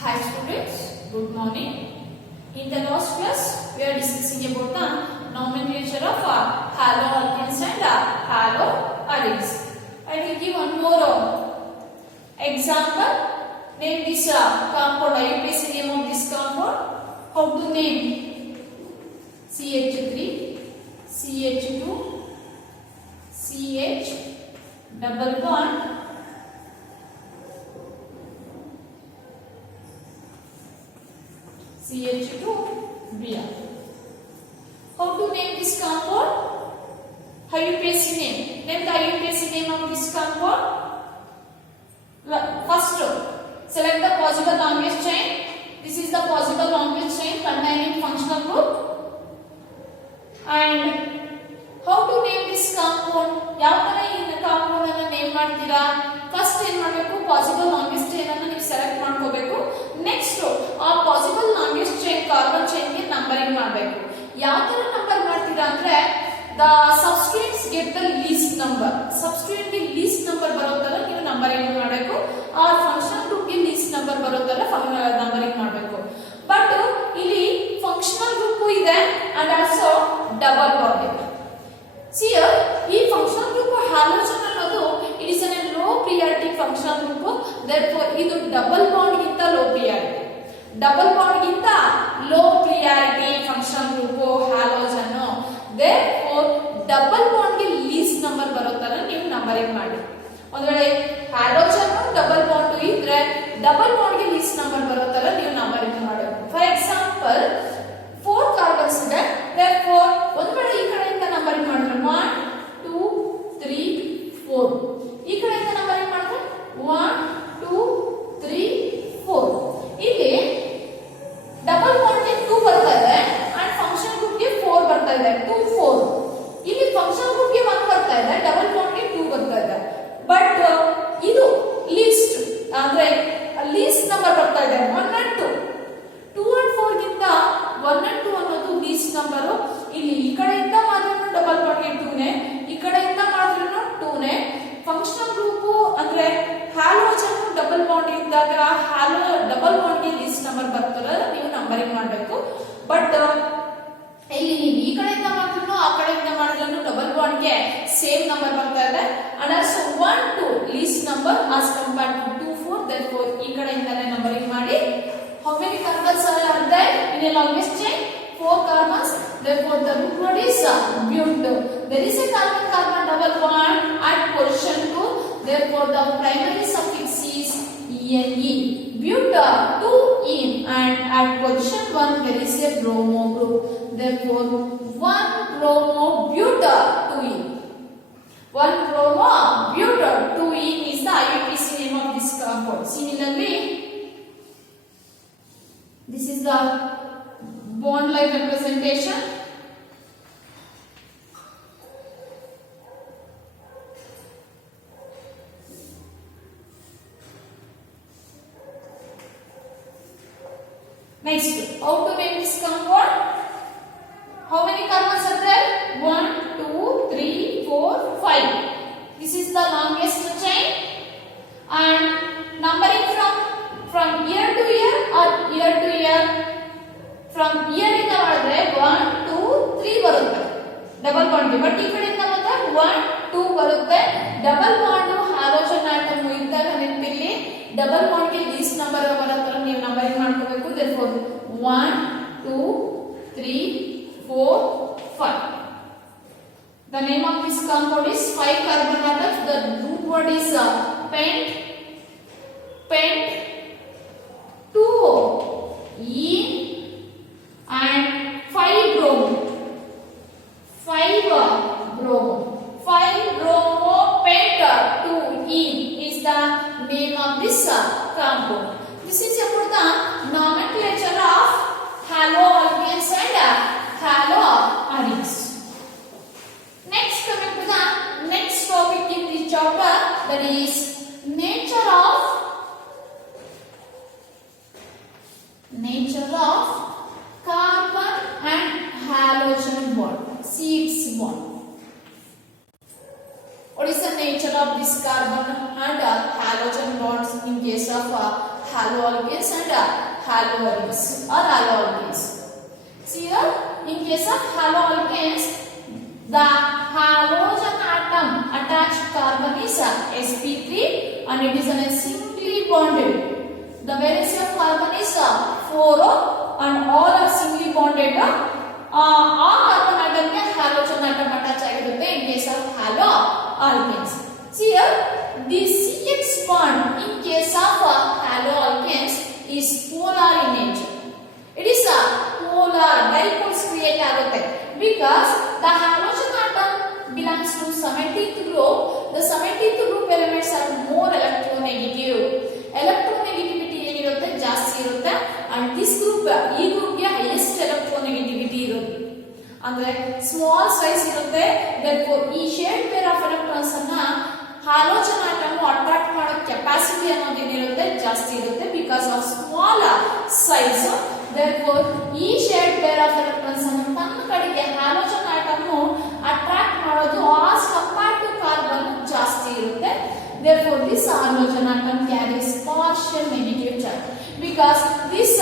Hi students, good morning. In the last class, we are discussing about the nomenclature of haloalkanes and haloarenes. I will give one more example. Name this compound. IUPAC name of this compound. How to name? CH3, CH2, CH, double bond. CH2Br. How to name this compound? IUPAC name. Name the IUPAC name of this compound. First, select the possible longest chain. This is the possible longest chain containing functional group. And how to name this compound? ಯಾವ ತರ ಈ compound ಅನ್ನು name ಮಾಡ್ತೀರಾ? First ಏನು ಮಾಡಬೇಕು? Possible longest chain ಅನ್ನು ನೀವು select ಮಾಡ್ಕೋಬೇಕು. ನೆಕ್ಸ್ಟ್ ಆ possible longest chain carbon chain ಗೆ ನಂಬರಿಂಗ್ ಮಾಡಬೇಕು. ಯಾವ ತರ ನಂಬರ್ ಮಾಡ್ತೀರಾ ಅಂದ್ರೆ the substituents get the least number. Substituent ಗೆ least number ಬರೋ ತರ ನೀವು ನಂಬರಿಂಗ್ ಮಾಡಬೇಕು. ಆ ಫಂಕ್ಷನಲ್ ಗ್ರೂಪ್ ಗೆ least number ಬರೋ ತರ ನಂಬರಿಂಗ್ ಮಾಡಬೇಕು. ಬಟ್ ಇಲ್ಲಿ ಫಂಕ್ಷನಲ್ ಗ್ರೂಪ್ ಇದೆ and also double bond ಇದೆ. See here, ಈ ಫಂಕ್ಷನಲ್ ಗ್ರೂಪ್ ಹ್ಯಾಲೋಜನ್ ಅನ್ನೋದು it is a low priority functional group. Therefore ಇದು ಡಬಲ್ ಬಾಂಡ್ ಗಿಂತ ಲೋ ಪ್ರಿಯಾರಿಟಿ. ಡಬಲ್ ಬಾಂಡ್ ಗಿಂತ low priority functional group halogen. Therefore double bond ಗೆ least number ಬರೋ ತರ ನೀವು ನಂಬರಿಂಗ್ ಮಾಡಿ. ಒಂದು ವೇಳೆ ಹ್ಯಾಲೋಜನ್ ಡಬಲ್ ಬಾಂಡ್ ಇದ್ರೆ ಡಬಲ್ ಬಾಂಡ್ ಗೆ ಲೀಸ್ಟ್ ನಂಬರ್ ಬರೋ ತರ ನೀವು ನಂಬರಿಂಗ್ ಮಾಡಬೇಕು. ಫಾರ್ ಎಕ್ಸಾಂಪಲ್ 4 ಕಾರ್ಬನ್ಸ್ ಇದೆ. Therefore ಒಂದು ವೇಳೆ ಈ ಕಡೆಯಿಂದ ನಂಬರಿಂಗ್ ಮಾಡಿದ್ರೆ 1 2 3 4, ಈ ಕಡೆಯಿಂದ ನಂಬರಿಂಗ್ ಮಾಡಿದ್ರೆ 1 2 3 4. ಇಲ್ಲಿ ಡಬಲ್ ಬಾಂಡ್ ಗೆ 2 ಬರ್ತಾ ಇದೆ ಅಂಡ್ ಫಂಕ್ಷನ್ ಗ್ರೂಪ್ ಗೆ 4 ಬರ್ತಾ ಇದೆ. 2 4. ಇಲ್ಲಿ ಫಂಕ್ಷನ್ ಗ್ರೂಪ್ ಗೆ 1 ಬರ್ತಾ ಇದೆ, ಡಬಲ್ ಬಾಂಡ್ ಗೆ 2 ಬರ್ತಾ ಇದೆ. ಬಟ್ ಇದು ಲೀಸ್ಟ್ ಅಂದ್ರೆ ಲೀಸ್ಟ್ ನಂಬರ್ ಬರ್ತಾ ಇದೆ 1 and 2. 2 and 4 ಗಿಂತ 1 and 2 ಅನ್ನೋದು ಲೀಸ್ಟ್ ನಂಬರ್. ಇಲ್ಲಿ ಈ ಕಡೆಯಿಂದ ಮಾಡಿದ್ರು ಡಬಲ್ ಬಾಂಡ್ ಗೆ 2 ನೇ, ಈ ಕಡೆಯಿಂದ ಮಾಡಿದ್ರು 2 ನೇ. ಫಂಕ್ಷನಲ್ ಗ್ರೂಪ್ ಅಂದ್ರೆ ಹ್ಯಾಲೋಜನ್ ಡಬಲ್ ಬಾಂಡ್ ಇದ್ದಾಗ ಡಬಲ್ ಬಾಂಡ್ ಗೆ ಲೀಸ್ಟ್ ನಂಬರ್ ಬರ್ತಾರೆ, ನೀವು ನಂಬರಿಂಗ್ ಮಾಡಬೇಕು. ಬಟ್ ಇಲ್ಲಿ ನೀವು ಈ ಕಡೆಯಿಂದ ಮಾಡಿದ್ರು ಆ ಕಡೆಯಿಂದ ಮಾಡಿದ್ರು ಡಬಲ್ ಬಾಂಡ್ ಗೆ ಸೇಮ್ ನಂಬರ್ ಬರ್ತಾ ಇದೆ. And also 1 2 least number as compared to 2 4. therefore ಈ ಕಡೆಯಿಂದನೇ ನಂಬರಿಂಗ್ ಮಾಡಿ. how many carbons are there in a longest chain? 4 carbons. therefore the root word is bute. there is a carbon carbon double bond at position 2. therefore the primary suffix is ene. bute 2-ene and at position 1 there is a bromo group. therefore 1 bromo bute 2-ene. 1 bromo bute 2-ene is the IUPAC name of this compound. Similarly, this is the bond like representation. Next, how to name this compound? How many carbons are there? 1 2 3 4 5. This is the longest chain. And numbering from year to year or year to year. From year ಇಂದ ಮಾಡಿದ್ರೆ 1 2 3 ಬರುತ್ತೆ double bond ಗೆ. But ಈ ಕಡೆಯಿಂದ ಮಾತ್ರ 1 2 ಬರುತ್ತೆ. Double bond halogen atom ಇದ್ದಾಗ ನೆನಪಿರಲಿ, ಡಬಲ್ ಬಾಂಡ್ ಗೆ ಲೀಸ್ಟ್ ನಂಬರ್ ಬರೋ ತರ ನೀವು ನಂಬರಿಂಗ್ ಮಾಡ್ಕೋಬೇಕು. therefore 1 2 3 4 5. the name of this compound is 5 carbon atoms. the root word is pent. 2-ene and 5 bromo. 5 bromo. 5 bromo pent 2-ene is the name of this compound. This is about the nomenclature of haloalkanes and haloarenes. Next, coming to the next topic in this chapter, that is nature of carbon and halogen bond, CH bond. What is the nature of this carbon and halogen bonds in case of haloalkanes and haloarenes or haloalkanes. See here, in case of haloalkanes, the halogen atom attached carbon is sp3 and it is a singly bonded. The valency of carbon is 4 and all are singly bonded. ಆ carbon atom ಗೆ halogen atom attach ಆಗಿರುತ್ತೆ in case of haloalkanes. See here, the CX bond in case of haloalkanes is polar in nature. It is a polar, dipoles create ಆಗುತ್ತೆ because the halogen atom belongs to 70th group. The 70th group elements are more electronegative. Electronegativity ಏನಿರುತ್ತೆ ಜಾಸ್ತಿ ಇರುತ್ತೆ and this group ಈ group ಗೆ highest electronegativity ಇರುತ್ತೆ. ಅಂದ್ರೆ small size ಇರುತ್ತೆ. therefore ಈ ಶೇಡ್ ಪೇರ್ ಆಫ್ ಎಲೆಕ್ಟ್ರಾನ್ಸ್ ಅನ್ನ halogen atom ಅಟ್ರಾಕ್ಟ್ ಮಾಡೋ ಕೆಪಾಸಿಟಿ ಅನ್ನೋದು ಏನಿರುತ್ತೆ ಜಾಸ್ತಿ ಇರುತ್ತೆ because of small size. therefore ಈ ಶೇಡ್ ಪೇರ್ ಆಫ್ ಎಲೆಕ್ಟ್ರಾನ್ಸ್ ಅನ್ನು ತನ್ನ ಕಡೆಗೆ halogen atom ಅಟ್ರಾಕ್ಟ್ ಮಾಡೋದು as compared to carbon ಜಾಸ್ತಿ ಇರುತ್ತೆ. therefore this halogen atom carries partial negative charge because this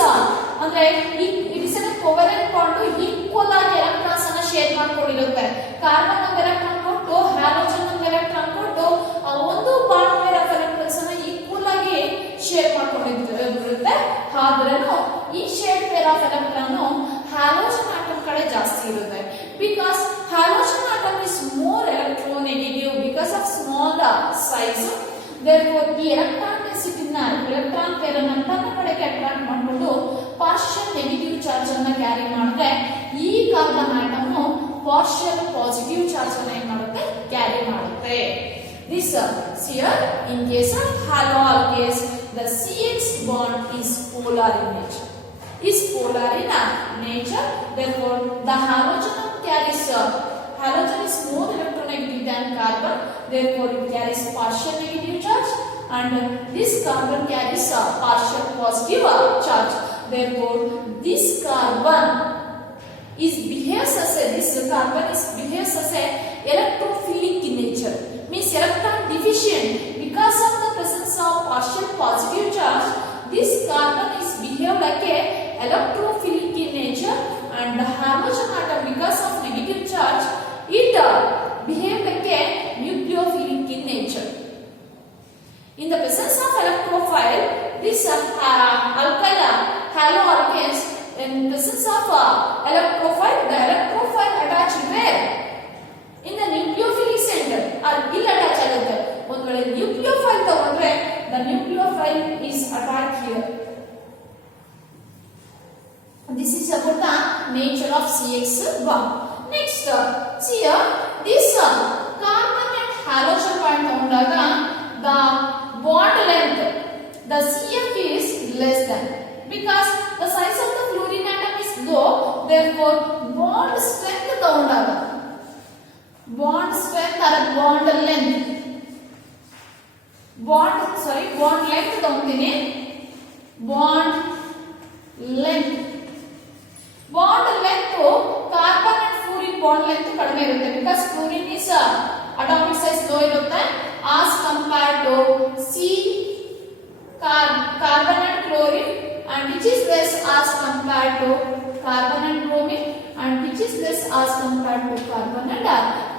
ಅಂದ್ರೆ it is a covalent bond equal ಆಗಿ electrons ಅನ್ನು ಶೇರ್ ಮಾಡ್ಕೊಂಡಿರುತ್ತೆ. ಕಾರ್ಬನ್ ಒಂದು ಎಲೆಕ್ಟ್ರಾನ್ ಕೊಟ್ಟು halogen ಒಂದು ಎಲೆಕ್ಟ್ರಾನ್ ಕೊಟ್ಟು ಒಂದು ಬಾಂಡ್ ಪೇರ್ ಆಫ್ ಎಲೆಕ್ಟ್ರಾನ್ಸ್ ಅನ್ನು ಈಕ್ವಲ್ ಆಗಿ ಶೇರ್ ಮಾಡ್ಕೊಂಡಿರುತ್ತೆ. ಆದ್ರೂ ಈ shade pair of electron halogen atom ಕಡೆ ಜಾಸ್ತಿ ಇರುತ್ತೆ because halogen atom is more electronegative because of small size. therefore ಈ ಎಲೆಕ್ಟ್ರಾನ್ ಡೆನ್ಸಿಟಿ ನ ಎಲೆಕ್ಟ್ರಾನ್ ಪೇರ್ ಅನ್ನು ತನ್ನ ಕಡೆಗೆ ಅಟ್ರಾಕ್ಟ್ ಮಾಡಿಕೊಂಡು ಪಾರ್ಷಿಯಲ್ ನೆಗೆಟಿವ್ ಚಾರ್ಜ್ ಅನ್ನು ಕ್ಯಾರಿ ಮಾಡಿದ್ರೆ ಈ carbon atom partial positive charge ಅನ್ನು ಏನು ಮಾಡುತ್ತೆ ಕ್ಯಾರಿ ಮಾಡುತ್ತೆ. This here in case of haloalkanes the CX bond is polar in nature. Is polar in nature. therefore the halogen carries halogen is more electronegative than carbon. therefore it carries partial negative charge and this carbon carries a partial positive charge. therefore this carbon behaves as a electrophilic in nature, means electron deficient because of the presence of partial positive charge. this carbon is behave like a electrophilic in nature and the halogen atom because of negative charge it behave like a nucleophilic in nature. in the presence of electrophile this alkyl haloalkanes in presence of electrophile the electrophile attached where in the nucleophilic center or ಇಲ್ಲಿ attach ಆಗುತ್ತೆ. ಒಂದು ವೇಳೆ nucleophile ತಗೊಂಡ್ರೆ the nucleophile is attached here. this is about the nature of CX bond. next see here this carbon and halogen bond ತಗೊಂಡಾಗ the bond length the CF is less than because the size of the fluorine atom is low. therefore bond strength ತಗೊಂಡಾಗ bond strength or bond length bond length ತಗೊಂತೀನಿ bond length carbon and fluorine bond length ಕಡಿಮೆ ಇರುತ್ತೆ because fluorine is atomic size low ಇರುತ್ತೆ as compared to carbon and chlorine and which is less as compared to carbon and bromine and which is less as compared to carbon and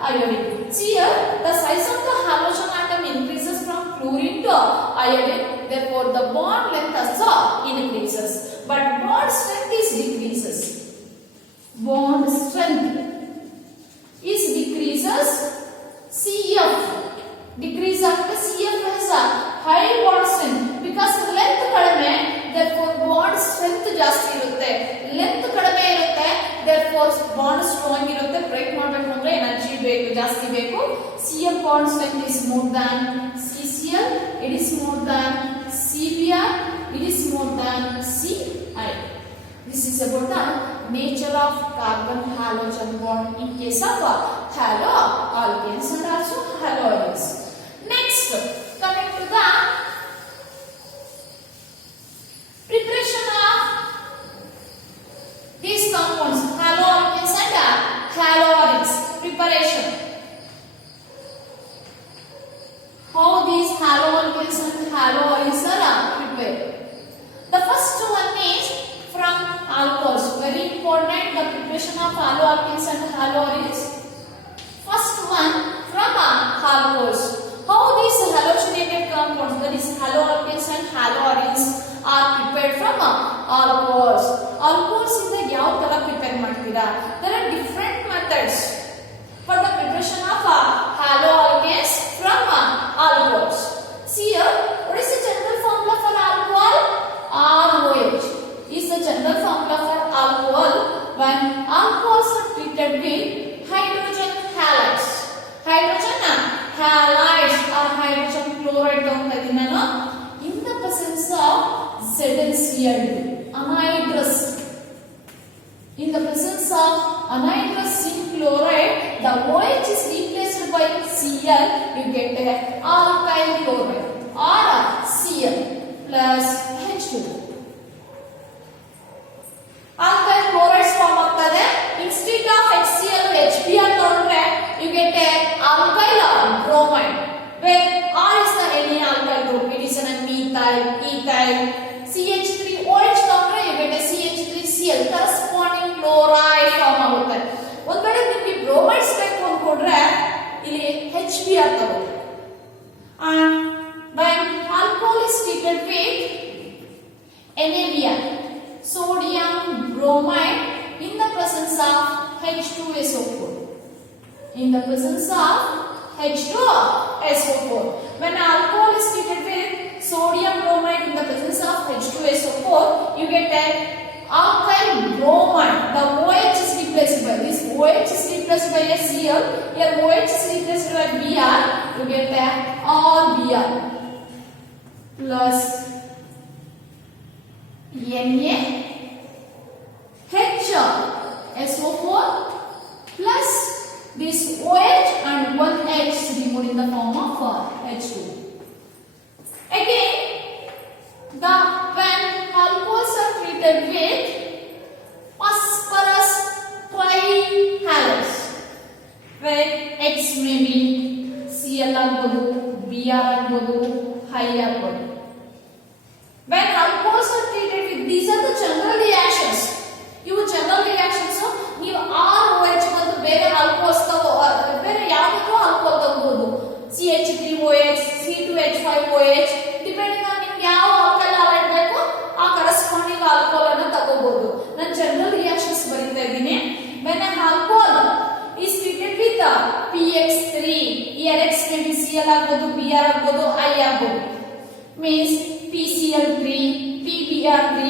iodine. see here the size of the halogen atom increases from fluorine to iodine. therefore the bond length also increases but bond strength is decreases. bond strength is decreases. CF decrease after CF has a high bond strength because length ಕಡಿಮೆ therefore bond strength ಜಾಸ್ತಿ ಇರುತ್ತೆ. length ಕಡಿಮೆ ಇರುತ್ತೆ therefore bond strong ಇರುತ್ತೆ. Break ಮಾಡಬೇಕು ಅಂದ್ರೆ energy ಬೇಕು ಜಾಸ್ತಿ ಬೇಕು. CF bond strength is more than CCl, it is more than CBr, it is more than CI. this is about the nature of carbon halogen bond in case of haloalkanes and also haloarenes. next coming to the preparation of these compounds haloalkanes and haloarenes. preparation how these haloalkanes and haloarenes are prepared. preparation of haloalkanes and haloarenes? First one from alcohols. How these halogenated compounds, that is haloalkanes and haloarenes, are prepared from alcohols. Alcohols ಇಂದ ಯಾವ ತರ prepare ಮಾಡ್ತೀರಾ? There are different methods for the preparation of haloalkanes from alcohols. See here, what is the general formula for alcohol? ROH is the general formula for alcohol when alcohols are treated with hydrogen halides. Hydrogen halides or hydrogen chloride in the presence of ZnCl2, anhydrous. In the presence of anhydrous zinc chloride, the OH is replaced by Cl. You get alkyl chloride or Cl plus H2. Alkyl chlorides form ಆಗ್ತದೆ. Instead of HCl HBr ತಗೊಂಡ್ರೆ you get alkyl bromide, where R is the any alkyl group. It is an methyl, ethyl. CH3OH ತಗೊಂಡ್ರೆ you get CH3Cl, corresponding chloride form ಆಗುತ್ತೆ. ಒಂದ್ ಕಡೆ ನಿಮಗೆ ಬ್ರೋಮೈಡ್ಸ್ ಬೇಕು ಅಂದ್ಕೊಂಡ್ರೆ ಇಲ್ಲಿ HBr ತಗೊಳ್ಳಿ. And when alcohol is treated with NaBr, sodium bromide, in the presence of H2SO4. In the presence of H2SO4. When alcohol is treated with sodium bromide in the presence of H2SO4, you get an alkyl bromide. The OH is replaced by this. OH is replaced by a Cl. Here OH is replaced by Br. You get an RBr plus NaHSO4 plus this OH and one H is removed in the form of H2. Again, when alcohols are treated with phosphorus trihalides, where X may be Cl agbodu, Br agbodu, I agbodu. When alcohols are treated with, these are the general reactions. ಇವು general reactions. ನೀವು ROH ಮತ್ತು ಬೇರೆ alcohols ಬೇರೆ ಯಾವುದಕ್ಕೂ alcohol ತಗೋಬಹುದು. CH3OH, C2H5OH, depending on ನಿಮ್ಗೆ ಯಾವ alkyl ಹಾಲೈಡ್ ಬೇಕು ಆ ಕರೆಸ್ಪಾಂಡಿಂಗ್ ಆಲ್ಕೋಹಾಲ್ ಅನ್ನು ತಗೋಬಹುದು. ನಾನು ಜನರಲ್ ರಿಯಾಕ್ಷನ್ಸ್ ಬರೀತಾ ಇದ್ದೀನಿ. when an alcohol is treated with PX3, here X may be Cl ಆಗಬಹುದು, Br ಆಗಬಹುದು, I ಆಗಬಹುದು, means PCl3, PBr3,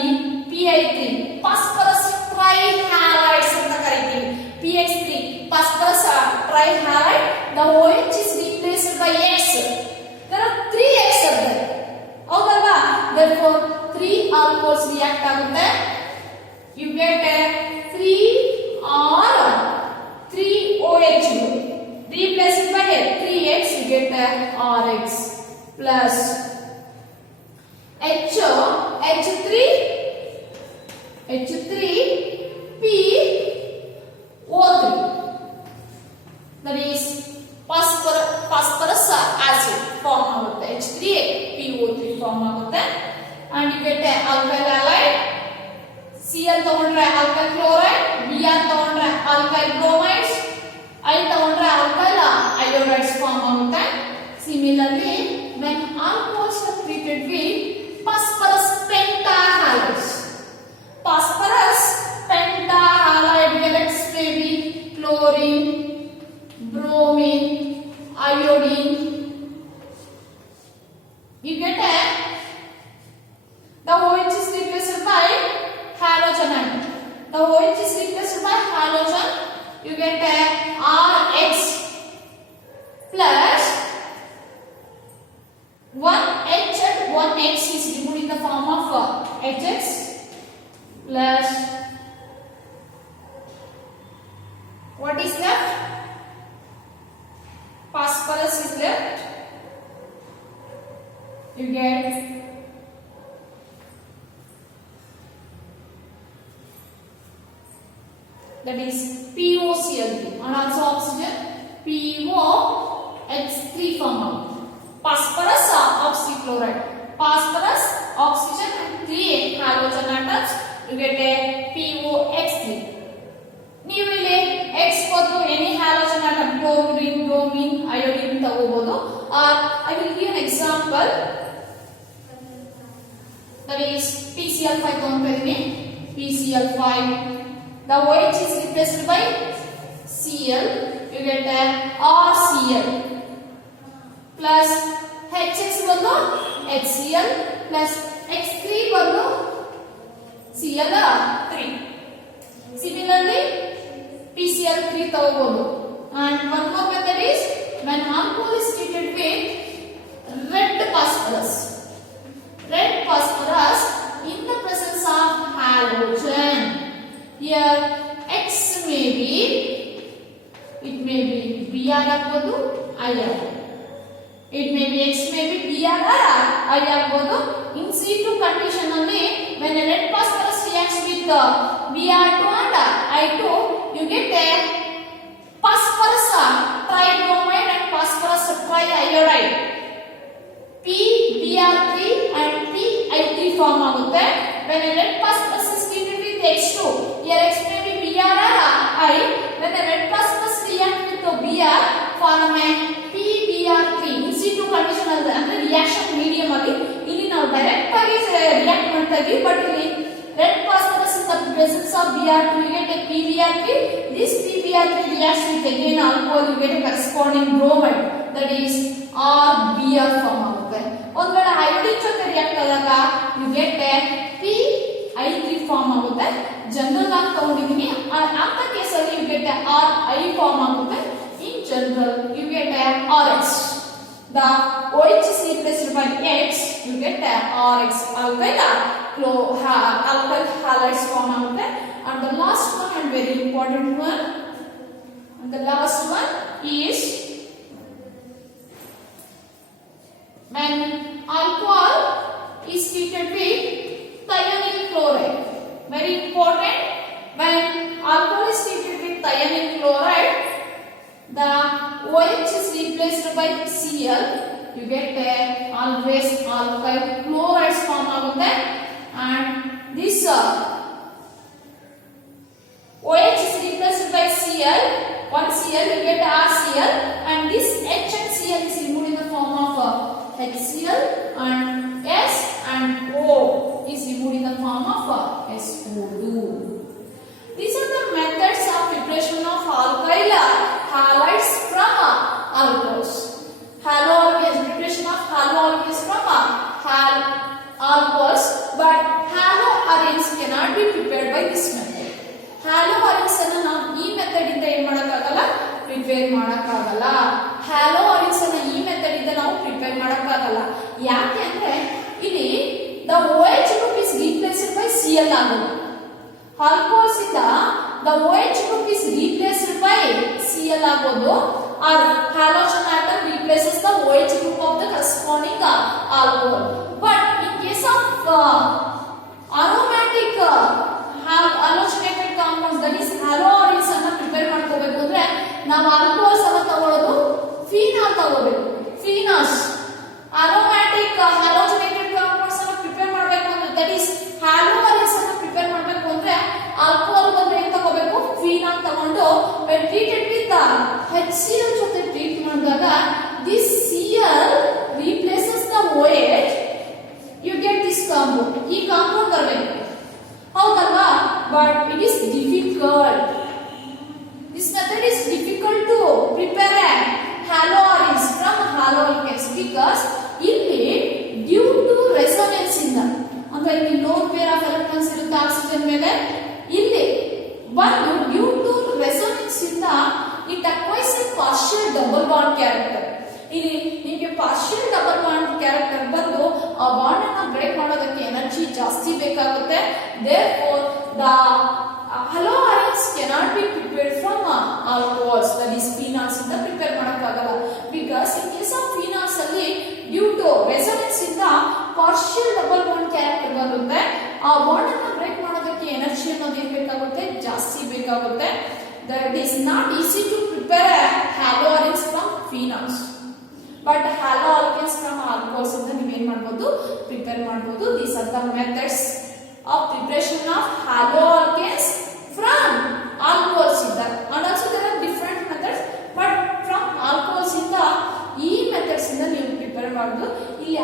PI3, phosphorus trihalides ಅಂತ ಕರೀತೀವಿ. PX3 phosphorus trihalide, the OH is replaced by X. There are 3 X there. ಹೌದಲ್ವಾ? Therefore 3 alcohols react ಆಗುತ್ತೆ. You get a 3OH replaced by a 3X, you get a RX plus H3PO3, that is phosphorus acid form ಆಗುತ್ತೆ. H3PO3 form ಆಗುತ್ತೆ. and you get a alkyl halide. Cl ತಗೊಂಡ್ರೆ alkyl chloride, Br ತಗೊಂಡ್ರೆ alkyl bromides, I ತಗೊಂಡ್ರೆ alkyl iodides form ಆಗುತ್ತೆ. Similarly, when alcohols are treated with phosphorus pentahalides, phosphorus pentahalide, X may be chlorine, bromine, iodine, you get a, the OH is replaced by halogen atom. The OH is replaced by halogen, you get a RX plus 1H and 1X is removed in the form of HX plus what is left? Phosphorus is left. You get that is POCl3 and also oxygen POH3 form out. Phosphorus oxychloride, phosphorus, oxygen and 3 halogen atoms, you get a POX3. example, that is PCl5 ತಗೊಂತಾ ಇದೀನಿ. PCl5, the OH is replaced by Cl, you get RCl plus HX ಬದಲು HCl plus X3 ಬದಲು Cl3. Similarly, PCl3 ತಗೋಬಹುದು. And one more method is when alcohol is treated with red phosphorus. Red phosphorus in the presence of halogen. Here X may be, it may be Br ಆಗಬಹುದು, I ಆಗಬಹುದು. It may be X may be Br or I ಆಗಬಹುದು. In C2 condition ಅಲ್ಲಿ when a red phosphorus reacts with Br2 and I2, you get a phosphorus tribromide and phosphorus triiodide. PBr3 and PI3 form ಆಗುತ್ತೆ. When a red phosphorus is treated with H2, here X may be Br or I. When a red phosphorus reacts with Br, form a PBr3. In situ condition ಅಂದ್ರೆ reaction medium ಅಲ್ಲಿ ಇಲ್ಲಿ ನಾವು direct ಆಗಿ react ಮಾಡ್ತಾ ಇದೀವಿ, but ಇಲ್ಲಿ red phosphorus in the presence of Br2, you get a PBr3. This PBr3 reacts with again alcohol, you get a corresponding bromide, that is RBr form ಆಗುತ್ತೆ. ಒಂದು ವೇಳೆ ಹೈಡ್ರೋಜನ್ ಜೊತೆ ರಿಯಾಕ್ಟ್ ಆದಾಗ you get a PI3 form ಆಗುತ್ತೆ. General ಆಗಿ ತಗೊಂಡಿದ್ದೀನಿ, ಅಂತ ಕೇಸಲ್ಲಿ you get a RI form ಆಗುತ್ತೆ. In general you get a RX. The OH is replaced by X, you get a RX. Alkyl halides form ಆಗುತ್ತೆ. And the last one and very important one, and the last one is when alcohol is treated with thionyl chloride. Very important, when alcohol is treated with thionyl chloride, the OH is replaced by Cl, you get a always alkyl chlorides form ಆಗುತ್ತೆ. And this OH is replaced by Cl, one Cl, you get RCl, and this H and Cl is removed in the form of HCl, and S and O is removed in the form of SO2. These are the methods of preparation of alkyl halides from alcohols. Preparation of haloalkanes from alcohols, but haloarenes cannot be prepared by this method. Haloarenes ಅನ್ನು ನಾವು ಈ method ಇಂದ ಏನು ಮಾಡಕ್ಕಾಗಲ್ಲ, prepare ಮಾಡಕ್ಕಾಗಲ್ಲ. haloarenes ಅನ್ನು ಈ method ಇಂದ ನಾವು ಪ್ರಿಪೇರ್ ಮಾಡಕ್ಕಾಗಲ್ಲ. ಯಾಕೆ ಅಂದ್ರೆ ಇಲ್ಲಿ the OH group is replaced by Cl ಆಗೋದು. alcohols ಇಂದ the OH group is replaced by Cl ಆಗೋದು, or halogen atom replaces the OH group of the corresponding alcohol. But in case of aromatic halogenated compounds, that is haloarenes ಅನ್ನು prepare ಮಾಡ್ಕೋಬೇಕು ಅಂದ್ರೆ ನಾವು alcohols ಅನ್ನು ತಗೊಳ್ಳೋದು phenol ತಗೋಬೇಕು. Phenols aromatic halogenated compounds ಅನ್ನು prepare ಮಾಡಬೇಕು ಅಂದ್ರೆ, that is haloarenes ಅನ್ನು ಪ್ರಿಪೇರ್ ಮಾಡಬೇಕು ಅಂದ್ರೆ ಆಲ್ಕೋಹಾಲ್ ಬಂದ್ರೆ ಏನು ತಗೋಬೇಕು, ಫೀನಾಲ್ ತಗೊಂಡು when treated with HCl ಜೊತೆ ಟ್ರೀಟ್ ಮಾಡಿದಾಗ this Cl replaces the OH, you get this compound. ಈ ಕಾಂಪೌಂಡ್ ಬರಬೇಕು, ಹೌದಲ್ವಾ? But it is difficult. This method is difficult to prepare haloarenes from haloalkanes because ಇಲ್ಲಿ due to resonance ಇಂದ, ಅಂದ್ರೆ ಇಲ್ಲಿ lone pair of electrons ಇರುತ್ತೆ oxygen ಮೇಲೆ, ಇಲ್ಲಿ ಒಂದು due to resonance ಇಂದ it acquires a partial double bond character. ಇಲ್ಲಿ ನಿಮಗೆ ಪಾರ್ಷಿಯಲ್ ಡಬಲ್ ಬಾಂಡ್ ಕ್ಯಾರೆಕ್ಟರ್ ಬಂದು ಆ ಬಾಂಡ್ ಅನ್ನು ಬ್ರೇಕ್ ಮಾಡೋದಕ್ಕೆ ಎನರ್ಜಿ ಜಾಸ್ತಿ ಬೇಕಾಗುತ್ತೆ. therefore the haloarenes cannot be prepared from alcohols, that is phenols ಇಂದ ಪ್ರಿಪೇರ್ ಮಾಡಕ್ಕಾಗಲ್ಲ. because in case of phenols ಅಲ್ಲಿ due to resonance ಇಂದ ಪಾರ್ಷಿಯಲ್ ಡಬಲ್ ಬಾಂಡ್ ಕ್ಯಾರೆಕ್ಟರ್ ಬರುತ್ತೆ, ಆ ಬಾಂಡ್ ಅನ್ನು ಬ್ರೇಕ್ ಮಾಡೋದಕ್ಕೆ ಎನರ್ಜಿ ಅನ್ನೋದು ಏನು ಬೇಕಾಗುತ್ತೆ, ಜಾಸ್ತಿ ಬೇಕಾಗುತ್ತೆ. that is not easy to prepare haloarenes from phenols. But haloalkanes from alcohols ಇಂದ ನೀವು ಏನು ಮಾಡಬಹುದು, ಪ್ರಿಪೇರ್ ಮಾಡಬಹುದು. These are the methods of preparation of haloalkanes from alcohols ಇಂದ. And also there are different methods, but from alcohols ಇಂದ ಈ methods ಇಂದ ನೀವು ಪ್ರಿಪೇರ್ ಮಾಡಬಹುದು. ಇಲ್ಲಿ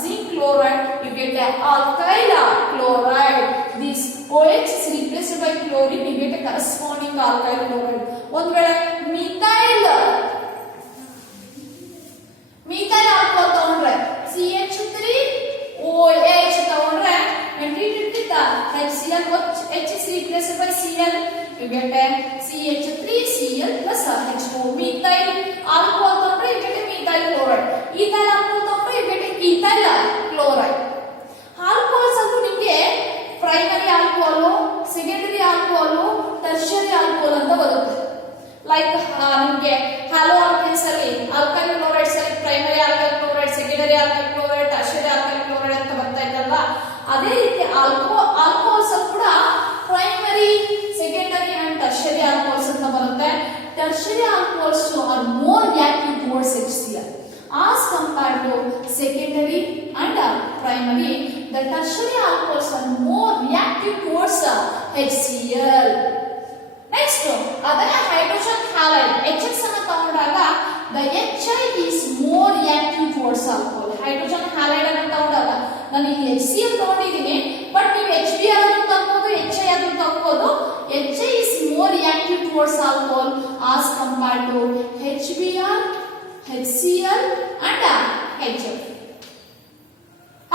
zinc chloride, you get the alkyl chloride. This OH is replaced by chlorine, you get a corresponding alkyl chloride. ಒಂದು ವೇಳೆ methyl alcohol ತಗೊಂಡ್ರೆ CH3OH ತಗೊಂಡ್ರೆ when treated with HCl, H is replaced by Cl, you get a CH3Cl plus H2O. Methyl alcohol ತಗೊಂಡ್ರೆ you get a methyl chloride. Ethyl alcohol ತಗೊಂಡ್ರೆ you get a ethyl chloride. Alcohols ಅಂತೂ ನಿಮಗೆ primary alcohol, secondary alcohol, tertiary alcohol ಅಂತ ಬರುತ್ತೆ. Like ನಿಮಗೆ haloalkanes ಅಲ್ಲಿ alkyl chlorides ಅಲ್ಲಿ primary alkyl chloride, secondary alkyl chloride, tertiary alkyl chloride ಅಂತ ಬರ್ತಾ ಇತ್ತಲ್ವಾ, ಅದೇ ರೀತಿ ಆಲ್ಕೋಹಾಲ್ಸ್ ಕೂಡ primary, secondary and tertiary alcohols ಅಂತ ಬರುತ್ತೆ. Tertiary alcohols are more reactive towards HCl as compared to secondary and primary. The tertiary alcohols are more reactive towards HCl. Next, other hydrogen halide HX ಅನ್ನು ತಗೊಂಡಾಗ the HI is more reactive towards alcohol. hydrogen halide ಅನ್ನು ತಗೊಂಡಾಗ ನಾನು ಇಲ್ಲಿ HCl ತಗೊಂಡಿದ್ದೀನಿ, but ನೀವು HBr ಅನ್ನು ತಗೋಬಹುದು, HI ಅನ್ನು ತಗೋಬಹುದು. HI is more reactive towards alcohol as compared to HBr, HCl and HF.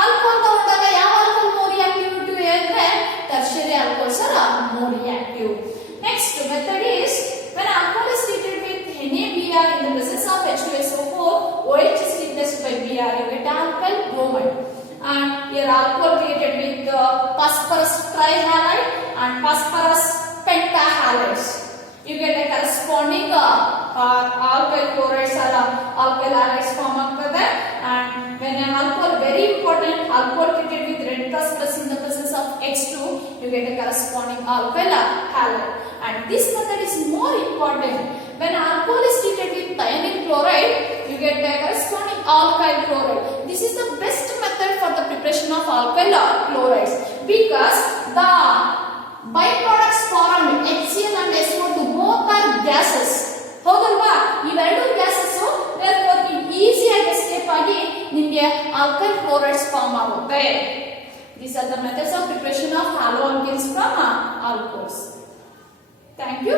Alcohol ತಗೊಂಡಾಗ ಯಾವ ಆಲ್ಕೋಹಾಲ್ ಮೋರ್ ರಿಯಾಕ್ಟಿವ್ ಅಂದ್ರೆ tertiary alcohols are more reactive. Next method is when alcohol is treated with NaBr in the presence of H2SO4, OH is replaced by Br, you get alkyl bromide. And here alcohol created with phosphorus trihalide and phosphorus pentahalides. You get a corresponding alkyl chlorides or alkyl halides form ಆಗ್ತದೆ. And when an alcohol, very important, alcohol treated with red plus in the presence of X2, you get a corresponding alkyl halide. And this method is more important. When alcohol is treated with thionyl chloride, you get a corresponding alkyl chloride. This is the best method for the preparation of alkyl chlorides because the byproducts formed HCl and SO2 both are gases. ಹೌದಲ್ವಾ? ಇವೆರಡು gases easy ಆಗಿ escape ಆಗಿ ನಿಮಗೆ alkyl chlorides form ಆಗುತ್ತೆ. These are the methods of preparation of haloalkanes from alcohols. Thank you.